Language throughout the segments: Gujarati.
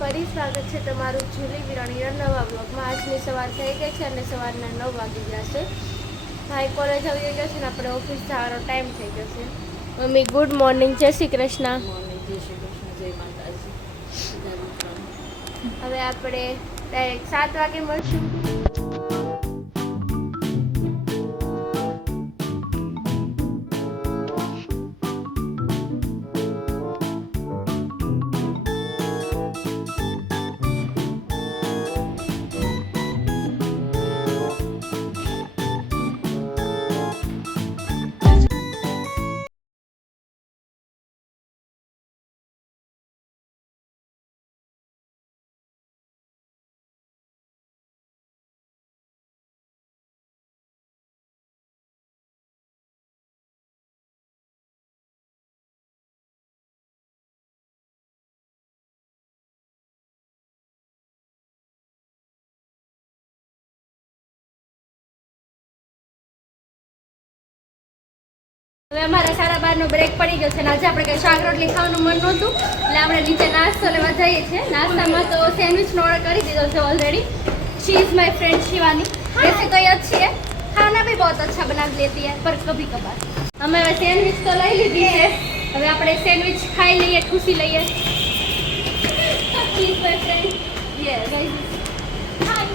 ફરી સ્વાગત છે તમારું જુલી વિરાણીના નવા બ્લોગમાં। આજની સવાર થઈ ગઈ છે અને સવારના 9 વાગી ગયા છે। ભાઈ કોલેજ આવી ગયો છે ને આપણે ઓફિસ જવાનો ટાઈમ થઈ ગયો છે। મમ્મી ગુડ મોર્નિંગ, જય શ્રી કૃષ્ણ। જય શ્રી કૃષ્ણ, જય માતાજી। હવે આપણે ડાયરેક્ટ 7 વાગે મળશું। હવે અમારે 12:30નો બ્રેક પડી ગયો છે ને આજે આપણે કંઈ શાક રોટલી ખાવાનું મન નહોતું એટલે આપણે નીચે નાસ્તો લેવા જઈએ છીએ। નાસ્તામાં તો સેન્ડવિચનો ઓર્ડર કરી દીધો છે already. She is my friend Shivani. वैसे तो ये अच्छी है, खाना भी बहुत अच्छा बना लेती है पर कभी कभार। અમે હવે સેન્ડવિચ તો લઈ લીધી છે, હવે આપણે સેન્ડવિચ ખાઈ લઈએ, ખુશી લઈએ। She is my friend. ये गाइस हाय।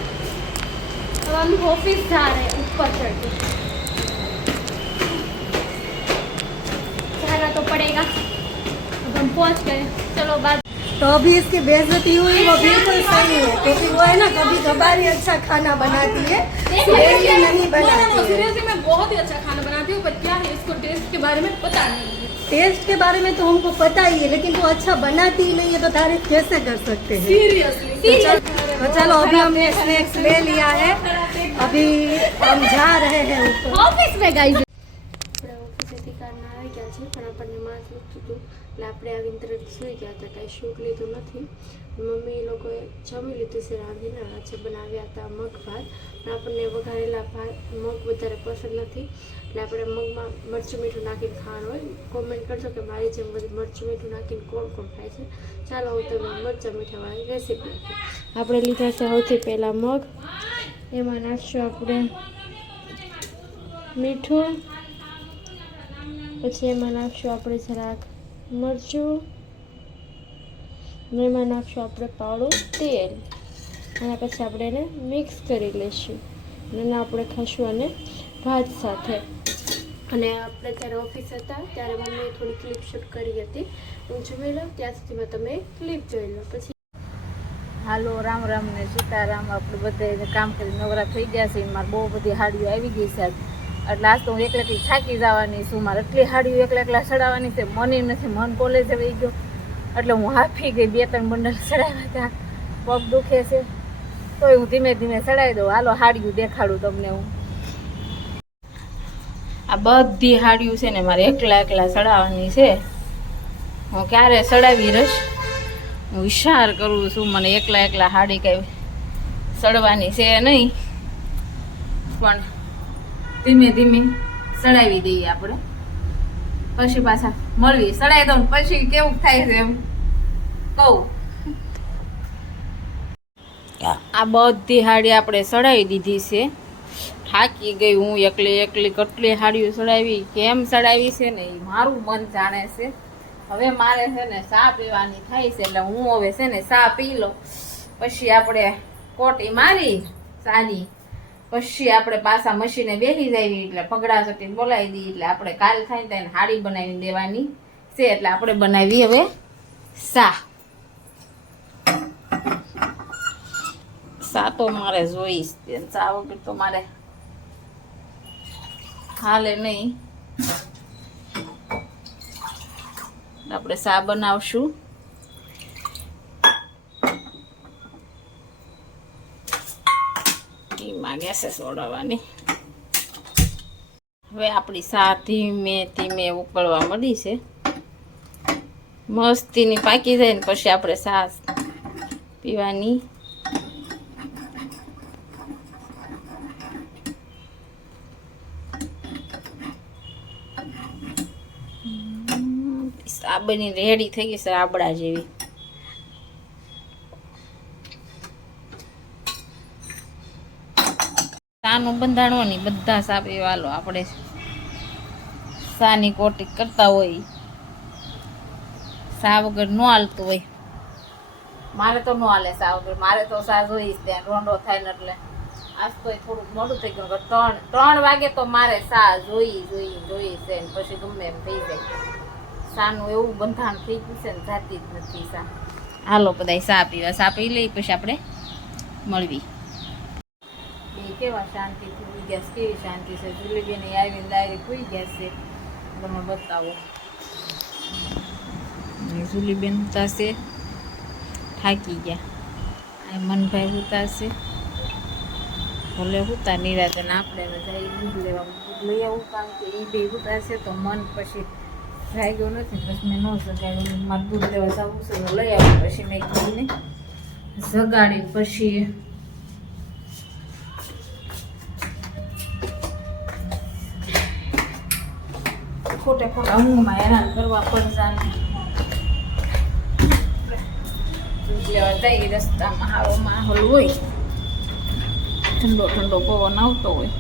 अब हम ऑफिस जा रहे हैं ऊपर चढ़ के, तो पड़ेगा। अब हम पहुंच गए, चलो बात। तो अभी इसकी बेइज्जती हुई वो बिल्कुल सही है, क्योंकि वो है ना कभी कभार ही अच्छा खाना बनाती है, डेली नहीं बनाती है। सीरियसली मैं बहुत ही अच्छा खाना बनाती हूँ, पर क्या है इसको टेस्ट के बारे में पता नहीं है। टेस्ट के बारे में तो हमको पता ही है, लेकिन वो अच्छा बनाती ही नहीं है तो तारीफ कैसे कर सकते हैं। सीरियसली तो चलो अभी हमने स्नैक्स ले लिया है, अभी हम जा रहे हैं ऊपर ऑफिस में गाइस। આપણે ઓફિસેથી કારના આવી ગયા છે પણ આપણને માસ લખતું હતું એટલે આપણે આવીને તરત સૂઈ ગયા હતા, કાંઈ શૂટ લીધું નથી। મમ્મી લોકોએ જમી લીધું છે રાંધીને, આજે બનાવ્યા હતા મગ ભાત। પણ આપણને વઘારેલા ભાત મગ વધારે પસંદ નથી એટલે આપણે મગમાં મરચું મીઠું નાખીને ખાવાનું હોય। કોમેન્ટ કરજો કે મારી જેમ બધું મરચું મીઠું નાખીને કોણ કોણ ખાય છે। ચાલો હું તમને મરચાં મીઠાવાળી રેસીપી આપું। આપણે લીધા છે સૌથી પહેલાં મગ, એમાં નાખશું આપણે મીઠું, પછી એમાં નાખશું આપણે જરાક મરચું, ને એમાં નાખશું આપણે પાવડું તેલ, અને પછી આપણે એને મિક્સ કરી લઈશું અને આપણે ખાશું અને ભાત સાથે। અને આપણે જ્યારે ઓફિસ હતા ત્યારે મમ્મીએ થોડી ક્લિપ શૂટ કરી હતી, હું જોઈ લઉં ત્યાં સુધીમાં તમે ક્લિપ જોઈ લો। પછી હાલો રામ રામ ને સીતારામ। આપણે બધા કામ કરી નવરા થઈ ગયા છે, મારે બહુ બધી હાડીઓ આવી ગઈ છે આજ, એટલે આજ તો હું એકલી થાકી જવાની છું। મારે એટલી હાડીઓ એકલા ચડાવવાની છે, મને નથી, મન કોલેજે વહી ગયો એટલે હું હાફી ગઈ। 2-3 બંડલ ચડાવ્યા ત્યાં, પગ દુખે છે તોય હું ધીમે ધીમે ચડાવી દઉં। હાલો હાડીઓ દેખાડું તમને હું। આ બધી હાડીઓ છે ને મારે એકલા ચડાવવાની છે, હું ક્યારે ચડાવી રહીશ હું વિચાર કરું છું। મને એકલા હાડી કઈ ચડવાની છે નહીં, પણ ધીમે ધીમે ચડાવી દઈએ આપણે, પછી પાછા મળવી। ચડાવી દઉં પછી કેવું થાય છે એમ કહું। આ બધી હાડી આપણે ચડાવી દીધી છે, થાકી ગઈ હું એકલી કેટલી હાડીઓ ચડાવી, કેમ ચડાવી છે ને એ મારું મન જાણે છે। હવે મારે છે ને ચા પીવાની થાય છે એટલે હું હવે છે ને ચા પી લો, પછી આપણે કોટી મારી ચાની, પછી આપણે પાછા મશીને બેસી જઈએ એટલે પગડા ચટીને બોલાવી દઈએ એટલે આપણે કાલ થાય તેને હાડી બનાવી દેવાની છે। એટલે આપણે બનાવી હવે ચા તો મારે જોઈશ, ચા વગર તો મારે હાલે નહીં। આપણે ચા બનાવશું, ધીમા ગેસે સોડવાની। હવે આપણી ચા ધીમે ધીમે ઉકળવા મળી છે, મસ્તીની પાકી જાય ને પછી આપણે ચા પીવાની। આ બની રેડી થઈ ગઈ છે રાબડા જેવી। સાનું બંધાણો નહીં, બધા સા પીવા હાલો. આપણે સાની કોટી કરતા હોય, સા વગર ન હાલતું હોય. મારે તો ન હાલે સા વગર, મારે તો સા જોઈશ ત્યાં રોંડો થાય ને. એટલે આજ તો થોડુંક મોડું થઈ ગયું, 3 વાગે તો મારે સા જોઈ છે ને પછી ગમે એમ થઈ જાય. સાનું એવું બંધાણ થઈ ગયું છે ને, જાતી જ નથી સા. હાલો બધા સા પીવા, સા પી લઈ પછી આપણે મળવી. એ કેવા શાંતિથી ઉઈ ગયા છે, કેવી શાંતિ છે. જુલીબેન આવીને ડાયરેક્ટ ઉઈ ગયા છે, તમે બતાવો. જુલીબેન ઉતારશે, થાકી ગયા. આ મનભાઈ ઉતારશે, ભલે ઉતાર નિરાતે ને આપણે જઈ દૂધ લેવા, દૂધ લઈ આવું. કારણ કે એ બે ઉતારશે તો મન પછી જાગ્યો નથી, પછી મેં ન જગાડ્યું. મારે દૂધ લેવા જવું છે તો લઈ આવું. પછી મેં કીધું જગાડી પછી ખોટા ઊંઘમાં હેરાન કરવા પડશે. દૂધ લેવા જઈ રસ્તામાં સારો માહોલ હોય, ઠંડો ઠંડો પવન આવતો હોય.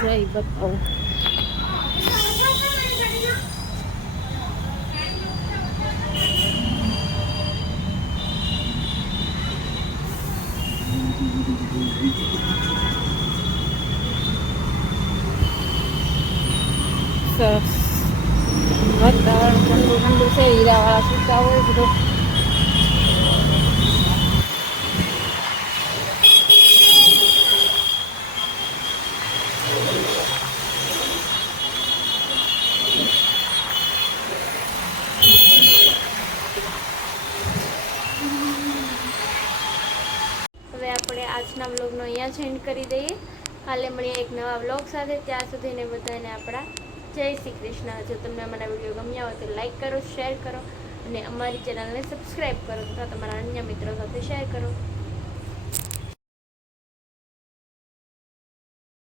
જઈ બતાવું. સરસ વાતાવરણ ઠંડુ ઠંડુ છે. હીરાવાળા સૂતા હોય બધું. હવે આપણે આજના વ્લોગનો અહીંયા જ એન્ડ કરી દઈએ. કાલે મળીએ એક નવા વ્લોગ સાથે. ત્યાં સુધીને બધાને આપણા જય શ્રી કૃષ્ણ. જો તમને અમારા વિડીયો ગમ્યા હોય તો લાઈક કરો, શેર કરો અને અમારી ચેનલને સબસ્ક્રાઈબ કરો તથા તમારા અન્ય મિત્રો સાથે શેર કરો.